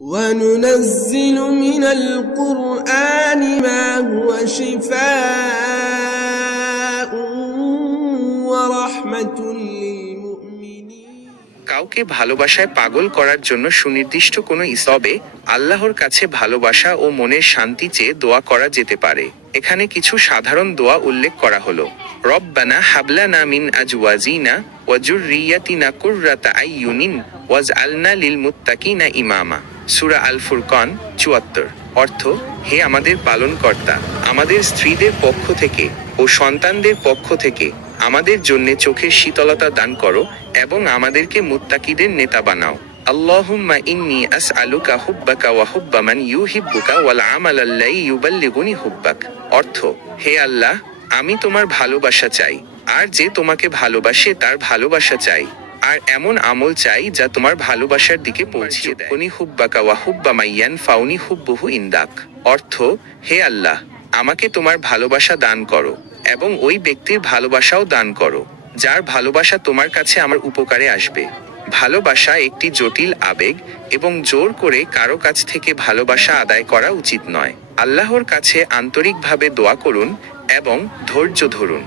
وننزل من القرآن ما هو شفاء ورحمة للمؤمنين কাউকে ভালোবাসায় পাগল করার জন্য সুনির্দিষ্ট কোনো ইসবে আল্লাহর কাছে ভালোবাসা ও মনের শান্তি চেয়ে দোয়া করা যেতে পারে এখানে কিছু সাধারণ দোয়া উল্লেখ করা হলো রব্বানা হাবলানা মিন আজওয়াজিনা ওয়াজুররিয়াতিনা কুররাতা আইয়ুনিন ওয়াজআলনা লিল মুত্তাকিনা ইমামা সূরা আল ফুরকান 74 অর্থ, হে আমাদের পালনকর্তা, আমাদের স্ত্রীদের পক্ষ থেকে ও সন্তানদের পক্ষ থেকে আমাদের জন্য চোখের শীতলতা দান করো এবং আমাদেরকে মুত্তাকিদের নেতা বানাও। আল্লাহুম্মা ইন্নি আসআলুকা হুব্বাকা ওয়া হুব্বা মান ইউহিব্বুকা ওয়াল আমাল আল্লাই ইউবাল্লিগুনি হুব্বাক। অর্থ, হে আল্লাহ, আমি তোমার ভালোবাসা চাই, আর যে তোমাকে ভালোবাসে তার ভালোবাসা চাই। আর এমন আমল চাই যা তোমার ভালোবাসার দিকে পৌঁছিয়ে দেয়। উনি হুব্বাকা ওয়া হুব্বা মাইয়ান ফাউনি হুব্বুহু ইন্দাক। অর্থ হে আল্লাহ আমাকে তোমার ভালোবাসা দান করো এবং ওই ব্যক্তির ভালোবাসাও দান করো যার ভালোবাসা তোমার কাছে আমার উপকারে আসবে। ভালোবাসা একটি জটিল আবেগ এবং জোর করে কারও কাছ থেকে ভালোবাসা আদায় করা উচিত নয়। আল্লাহর কাছে আন্তরিকভাবে দোয়া করুন এবং ধৈর্য ধরুন।